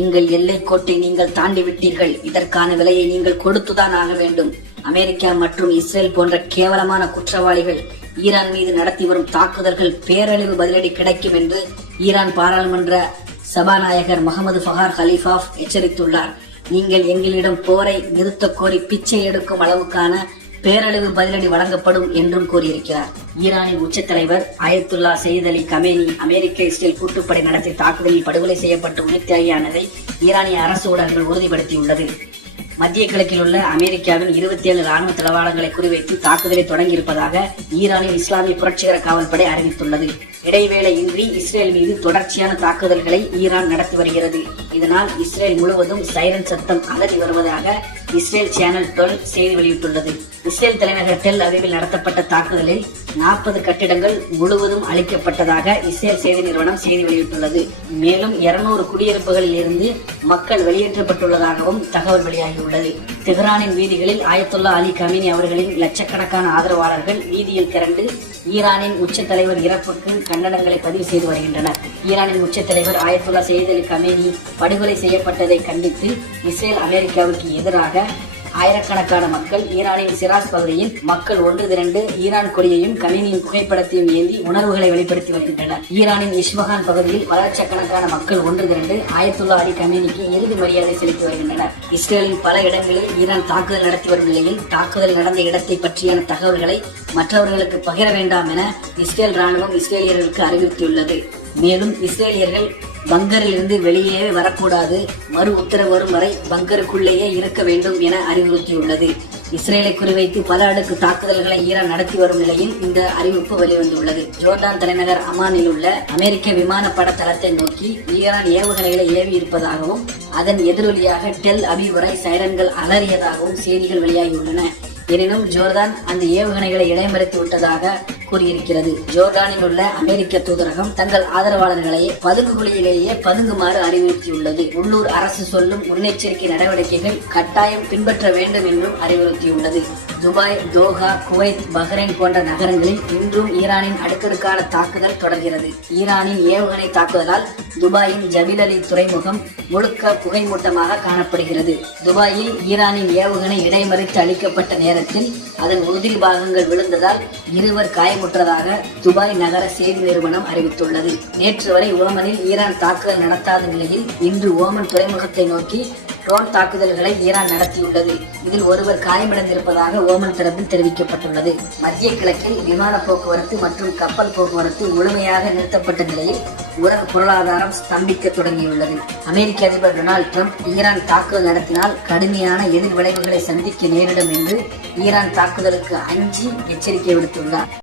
எங்கள் எல்லை கோட்டை நீங்கள் தாண்டி விட்டீர்கள். இதற்கான விலையை நீங்கள் கொடுத்துதான் ஆக வேண்டும். அமெரிக்கா மற்றும் இஸ்ரேல் போன்ற கேவலமான குற்றவாளிகள் ஈரான் மீது நடத்தி வரும் தாக்குதல்கள் பேரழிவு பதிலடி கிடைக்கும் என்று ஈரான் பாராளுமன்ற சபாநாயகர் முகமது ஃபஹார் கலீஃபாஃப் எச்சரித்துள்ளார். நீங்கள் எங்களிடம் போரை நிறுத்த கோரி பிச்சை எடுக்கும் அளவுக்கான பேரழிவு பதிலடி வழங்கப்படும் என்றும் கூறியிருக்கிறார். ஈரானின் உச்ச தலைவர் ஆயத்துல்லா சையத் அலி கமேனி அமெரிக்க இஸ்ரேல் கூட்டுப்படை நடத்திய தாக்குதலில் படுகொலை செய்யப்பட்டு உயிர்த்தியாகியானதை ஈரானிய அரசு ஊடகங்கள் உறுதிப்படுத்தியுள்ளது. மத்திய கிழக்கில் உள்ள அமெரிக்காவின் 27 ராணுவ தளவாடங்களை குறிவைத்து தாக்குதலை தொடங்கியிருப்பதாக ஈரானின் இஸ்லாமிய புரட்சிகர காவல்படை அறிவித்துள்ளது. இடைவேளையின்றி இஸ்ரேல் மீது தொடர்ச்சியான தாக்குதல்களை ஈரான் நடத்தி வருகிறது. இதனால் இஸ்ரேல் முழுவதும் சைரன் சத்தம் அலறி வருவதாக இஸ்ரேல் சேனல் 12 செய்தி வெளியிட்டுள்ளது. இஸ்ரேல் தலைநகர் டெல் அவிவில் நடத்தப்பட்ட தாக்குதலில் 40 கட்டிடங்கள் முழுவதும் அழிக்கப்பட்டதாக இஸ்ரேல் செய்தி நிறுவனம் செய்தி வெளியிட்டுள்ளது. மேலும் 200 குடியிருப்புகளில் இருந்து மக்கள் வெளியேற்றப்பட்டுள்ளதாகவும் தகவல் வெளியாகியுள்ளது. தெஹ்ரானின் வீதிகளில் ஆயத்துல்லா அலி கமேனி அவர்களின் லட்சக்கணக்கான ஆதரவாளர்கள் வீதியில் திரண்டு ஈரானின் உச்ச தலைவர் இறப்புக்கு கண்டனங்களை பதிவு செய்து வருகின்றனர். ஈரானின் உச்ச தலைவர் ஆயத்துல்லா சையத் அலி கமேனி படுகொலை செய்யப்பட்டதை கண்டித்து இஸ்ரேல் அமெரிக்காவிற்கு எதிராக ஆயிரக்கணக்கான மக்கள் ஈரானின் சிராஸ் பகுதியில் மக்கள் ஒன்று திரண்டு ஈரான் கொடியையும் கமேனியின் புகைப்படத்தையும் ஏந்தி உணர்வுகளை வெளிப்படுத்தி வருகின்றனர். ஈரானின் இஸ்மஹான் பகுதியில் பல லட்சக்கணக்கான மக்கள் ஒன்று திரண்டு ஆயத்துல்லா அலி கமேனிக்கு இறுதி மரியாதை செலுத்தி வருகின்றனர். இஸ்ரேலின் பல இடங்களில் ஈரான் தாக்குதல் நடத்தி வரும் நிலையில் தாக்குதல் நடந்த இடத்தை பற்றியான தகவல்களை மற்றவர்களுக்கு பகிர வேண்டாம் என இஸ்ரேல் ராணுவம் இஸ்ரேலியர்களுக்கு அறிவுறுத்தியுள்ளது. மேலும் இஸ்ரேலியர்கள் பங்கரில் இருந்து வெளியே வரக்கூடாது, மறு உத்தரவு வரும் வரை பங்கருக்குள்ளேயே இருக்க வேண்டும் என அறிவுறுத்தியுள்ளது. இஸ்ரேலை குறிவைத்து பல அடுக்கு தாக்குதல்களை ஈரான் நடத்தி வரும் நிலையில் இந்த அறிவிப்பு வெளிவந்துள்ளது. ஜோர்டான் தலைநகர் அமானில் உள்ள அமெரிக்க விமானப்பட தளத்தை நோக்கி ஈரான் ஏவுகணைகளை ஏவி இருப்பதாகவும் அதன் எதிரொலியாக டெல் அவிவ் வரை சைரன்கள் அலறியதாகவும் செய்திகள் வெளியாகியுள்ளன. எனினும் ஜோர்தான் அந்த ஏவுகணைகளை இடைமறித்து விட்டதாக கூறியிருக்கிறது. ஜோர்டானில் உள்ள அமெரிக்க தூதரகம் தங்கள் ஆதரவாளர்களை பதுங்குகுழியிலேயே பதுங்குமாறு அறிவுறுத்தியுள்ளது. உள்ளூர் அரசு சொல்லும் முன்னெச்சரிக்கை நடவடிக்கைகள் கட்டாயம் பின்பற்ற வேண்டும் என்றும் அறிவுறுத்தியுள்ளது. துபாய், தோஹா, குவைத், பஹ்ரைன் போன்ற நகரங்களில் இன்றும் ஈரானின் அடுக்கடுக்கான தாக்குதல் தொடர்கிறது. ஈரானின் ஏவுகணை தாக்குதலால் துபாயின் ஜபில் அலி துறைமுகம் முழுக்க புகைமூட்டமாக காணப்படுகிறது. துபாயில் ஈரானின் ஏவுகணை இடைமறித்து அளிக்கப்பட்ட நேரத்தில் அதன் உதிரி பாகங்கள் விழுந்ததால் 2 காயமுற்றதாக துபாய் நகர செய்தி நிறுவனம் அறிவித்துள்ளது. நேற்று வரை ஓமனில் ஈரான் தாக்குதல் நடத்தாத நிலையில் இன்று ஓமன் துறைமுகத்தை நோக்கி ட்ரோன் தாக்குதல்களை ஈரான் நடத்தியுள்ளது. இதில் 1 காயமடைந்திருப்பதாக ஓமன் தரப்பில் தெரிவிக்கப்பட்டுள்ளது. மத்திய கிழக்கில் விமான போக்குவரத்து மற்றும் கப்பல் போக்குவரத்து முழுமையாக நிறுத்தப்பட்ட நிலையில் உலக பொருளாதாரம் ஸ்தம்பிக்க தொடங்கியுள்ளது. அமெரிக்க அதிபர் டொனால்டு டிரம்ப் ஈரான் தாக்குதல் நடத்தினால் கடுமையான எதிர் விளைவுகளை சந்திக்க நேரிடும் என்று ஈரான் தாக்குதலுக்கு அஞ்சி எச்சரிக்கை விடுத்துள்ளார்.